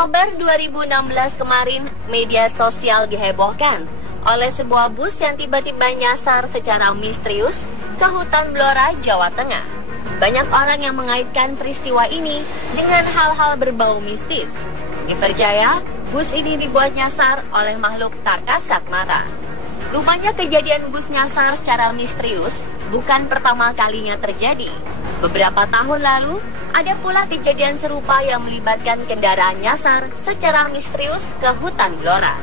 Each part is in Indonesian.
Oktober 2016 kemarin, media sosial dihebohkan oleh sebuah bus yang tiba-tiba nyasar secara misterius ke hutan Blora, Jawa Tengah. Banyak orang yang mengaitkan peristiwa ini dengan hal-hal berbau mistis. Dipercaya, bus ini dibuat nyasar oleh makhluk tak kasat mata. Rupanya kejadian bus nyasar secara misterius bukan pertama kalinya terjadi. Beberapa tahun lalu, ada pula kejadian serupa yang melibatkan kendaraan nyasar secara misterius ke hutan Blora.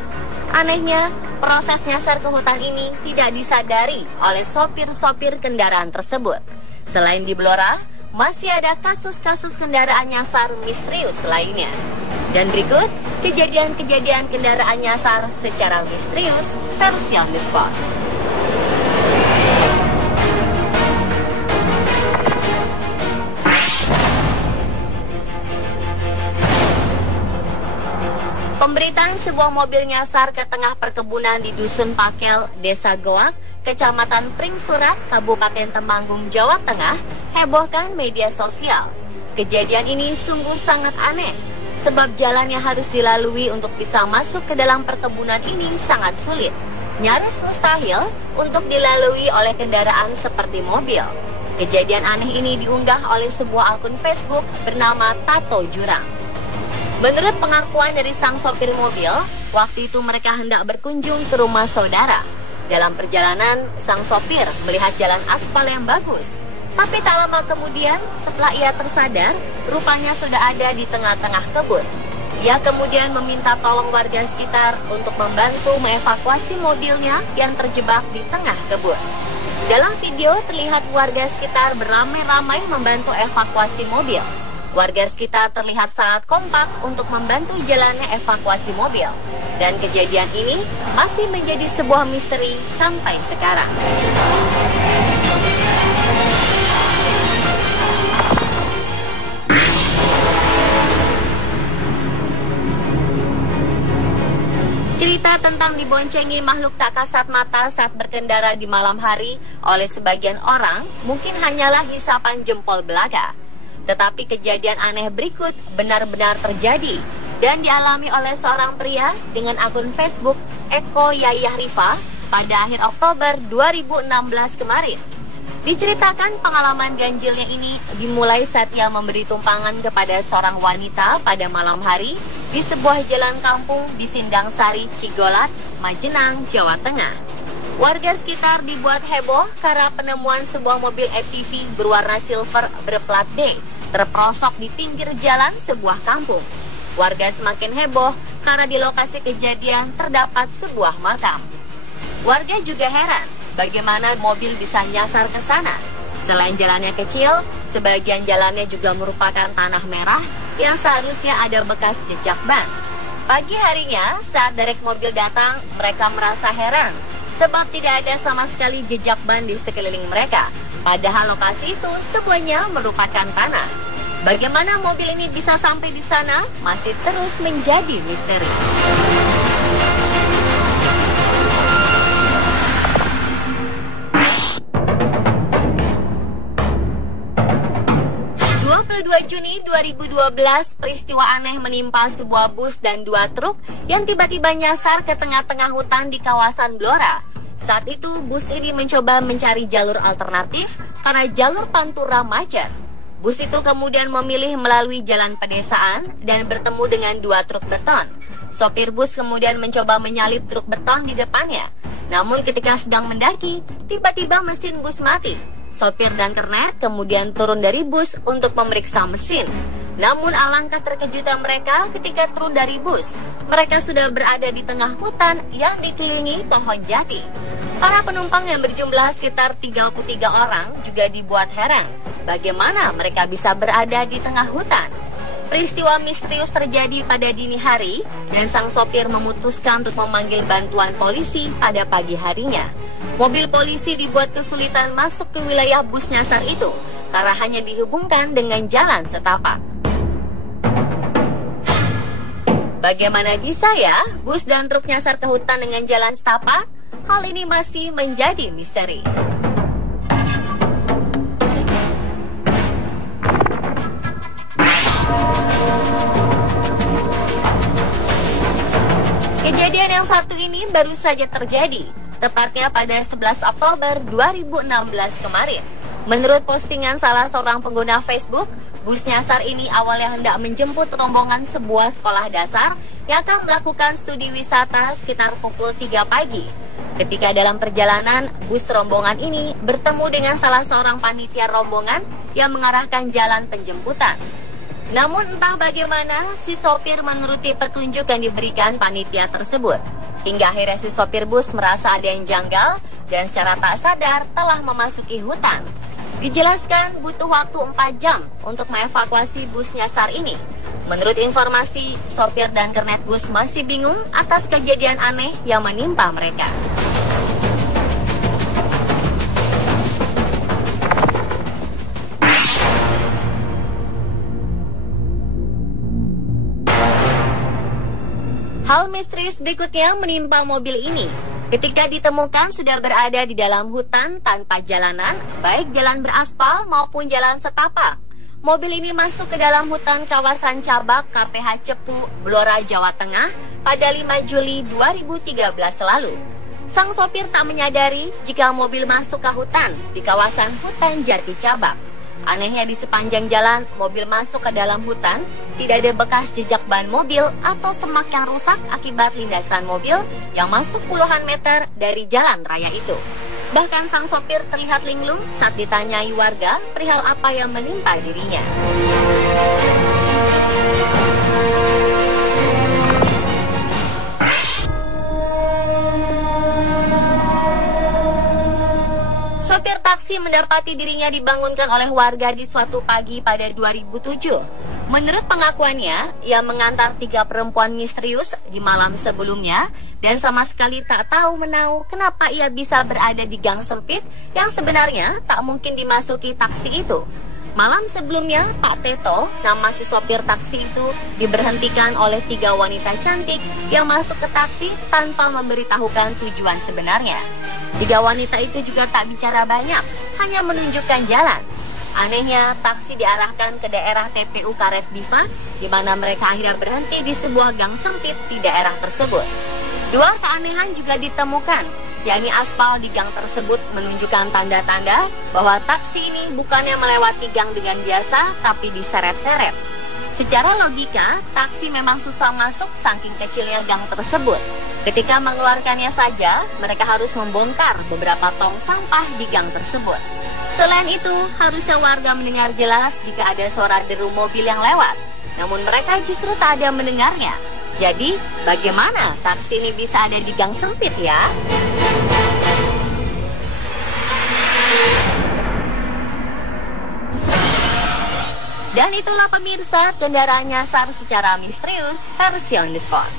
Anehnya, proses nyasar ke hutan ini tidak disadari oleh sopir-sopir kendaraan tersebut. Selain di Blora, masih ada kasus-kasus kendaraan nyasar misterius lainnya. Dan berikut, kejadian-kejadian kendaraan nyasar secara misterius versi On The Spot. Pemberitaan sebuah mobil nyasar ke tengah perkebunan di Dusun Pakel, Desa Goak, Kecamatan Pringsurat, Kabupaten Temanggung, Jawa Tengah, hebohkan media sosial. Kejadian ini sungguh sangat aneh, sebab jalan yang harus dilalui untuk bisa masuk ke dalam perkebunan ini sangat sulit. Nyaris mustahil untuk dilalui oleh kendaraan seperti mobil. Kejadian aneh ini diunggah oleh sebuah akun Facebook bernama Tato Jurang. Menurut pengakuan dari sang sopir mobil, waktu itu mereka hendak berkunjung ke rumah saudara. Dalam perjalanan, sang sopir melihat jalan aspal yang bagus. Tapi tak lama kemudian, setelah ia tersadar, rupanya sudah ada di tengah-tengah kebun. Ia kemudian meminta tolong warga sekitar untuk membantu mengevakuasi mobilnya yang terjebak di tengah kebun. Dalam video terlihat warga sekitar beramai-ramai membantu evakuasi mobil. Warga sekitar terlihat sangat kompak untuk membantu jalannya evakuasi mobil. Dan kejadian ini masih menjadi sebuah misteri sampai sekarang. Cerita tentang diboncengi makhluk tak kasat mata saat berkendara di malam hari oleh sebagian orang mungkin hanyalah hisapan jempol belaka. Tetapi kejadian aneh berikut benar-benar terjadi dan dialami oleh seorang pria dengan akun Facebook Eko Yayah Rifa pada akhir Oktober 2016 kemarin. Diceritakan pengalaman ganjilnya ini dimulai saat ia memberi tumpangan kepada seorang wanita pada malam hari di sebuah jalan kampung di Sindang Sari, Cigolat, Majenang, Jawa Tengah. Warga sekitar dibuat heboh karena penemuan sebuah mobil FTV berwarna silver berplat D terperosok di pinggir jalan sebuah kampung. Warga semakin heboh karena di lokasi kejadian terdapat sebuah makam. Warga juga heran bagaimana mobil bisa nyasar ke sana. Selain jalannya kecil, sebagian jalannya juga merupakan tanah merah yang seharusnya ada bekas jejak ban. Pagi harinya, saat derek mobil datang, mereka merasa heran sebab tidak ada sama sekali jejak ban di sekeliling mereka. Padahal lokasi itu semuanya merupakan tanah. Bagaimana mobil ini bisa sampai di sana masih terus menjadi misteri. Juni 2012, peristiwa aneh menimpa sebuah bus dan 2 truk yang tiba-tiba nyasar ke tengah-tengah hutan di kawasan Blora. Saat itu, bus ini mencoba mencari jalur alternatif karena jalur Pantura macet. Bus itu kemudian memilih melalui jalan pedesaan dan bertemu dengan 2 truk beton. Sopir bus kemudian mencoba menyalip truk beton di depannya. Namun ketika sedang mendaki, tiba-tiba mesin bus mati. Sopir dan kernet kemudian turun dari bus untuk memeriksa mesin. Namun alangkah terkejutnya mereka ketika turun dari bus. Mereka sudah berada di tengah hutan yang dikelilingi pohon jati. Para penumpang yang berjumlah sekitar 33 orang juga dibuat heran. Bagaimana mereka bisa berada di tengah hutan? Peristiwa misterius terjadi pada dini hari dan sang sopir memutuskan untuk memanggil bantuan polisi pada pagi harinya. Mobil polisi dibuat kesulitan masuk ke wilayah bus nyasar itu karena hanya dihubungkan dengan jalan setapak. Bagaimana bisa ya bus dan truk nyasar ke hutan dengan jalan setapak? Hal ini masih menjadi misteri. Kejadian yang satu ini baru saja terjadi, tepatnya pada 11 Oktober 2016 kemarin. Menurut postingan salah seorang pengguna Facebook, bus nyasar ini awalnya hendak menjemput rombongan sebuah sekolah dasar yang akan melakukan studi wisata sekitar pukul 3 pagi. Ketika dalam perjalanan, bus rombongan ini bertemu dengan salah seorang panitia rombongan yang mengarahkan jalan penjemputan. Namun entah bagaimana, si sopir menuruti petunjuk yang diberikan panitia tersebut. Hingga akhirnya si sopir bus merasa ada yang janggal dan secara tak sadar telah memasuki hutan. Dijelaskan butuh waktu 4 jam untuk mengevakuasi bus nyasar ini. Menurut informasi, sopir dan kernet bus masih bingung atas kejadian aneh yang menimpa mereka. Hal misterius berikutnya menimpa mobil ini. Ketika ditemukan sudah berada di dalam hutan tanpa jalanan, baik jalan beraspal maupun jalan setapak. Mobil ini masuk ke dalam hutan kawasan Cabak KPH Cepu, Blora, Jawa Tengah pada 5 Juli 2013 lalu. Sang sopir tak menyadari jika mobil masuk ke hutan di kawasan hutan Jati Cabak. Anehnya di sepanjang jalan mobil masuk ke dalam hutan, tidak ada bekas jejak ban mobil atau semak yang rusak akibat lindasan mobil yang masuk puluhan meter dari jalan raya itu. Bahkan sang sopir terlihat linglung saat ditanyai warga perihal apa yang menimpa dirinya. Sopir taksi mendapati dirinya dibangunkan oleh warga di suatu pagi pada 2007. Menurut pengakuannya, ia mengantar 3 perempuan misterius di malam sebelumnya dan sama sekali tak tahu menau kenapa ia bisa berada di gang sempit yang sebenarnya tak mungkin dimasuki taksi itu. Malam sebelumnya, Pak Teto, nama si sopir taksi itu, diberhentikan oleh 3 wanita cantik yang masuk ke taksi tanpa memberitahukan tujuan sebenarnya. 3 wanita itu juga tak bicara banyak, hanya menunjukkan jalan. Anehnya, taksi diarahkan ke daerah TPU Karet Biva, di mana mereka akhirnya berhenti di sebuah gang sempit di daerah tersebut. 2 keanehan juga ditemukan, yakni aspal di gang tersebut menunjukkan tanda-tanda bahwa taksi ini bukannya melewati gang dengan biasa, tapi diseret-seret. Secara logika, taksi memang susah masuk saking kecilnya gang tersebut. Ketika mengeluarkannya saja, mereka harus membongkar beberapa tong sampah di gang tersebut. Selain itu, harusnya warga mendengar jelas jika ada suara deru mobil yang lewat. Namun mereka justru tak ada mendengarnya. Jadi, bagaimana taksi ini bisa ada di gang sempit ya? Dan itulah pemirsa, kendaraan nyasar secara misterius versi on the spot.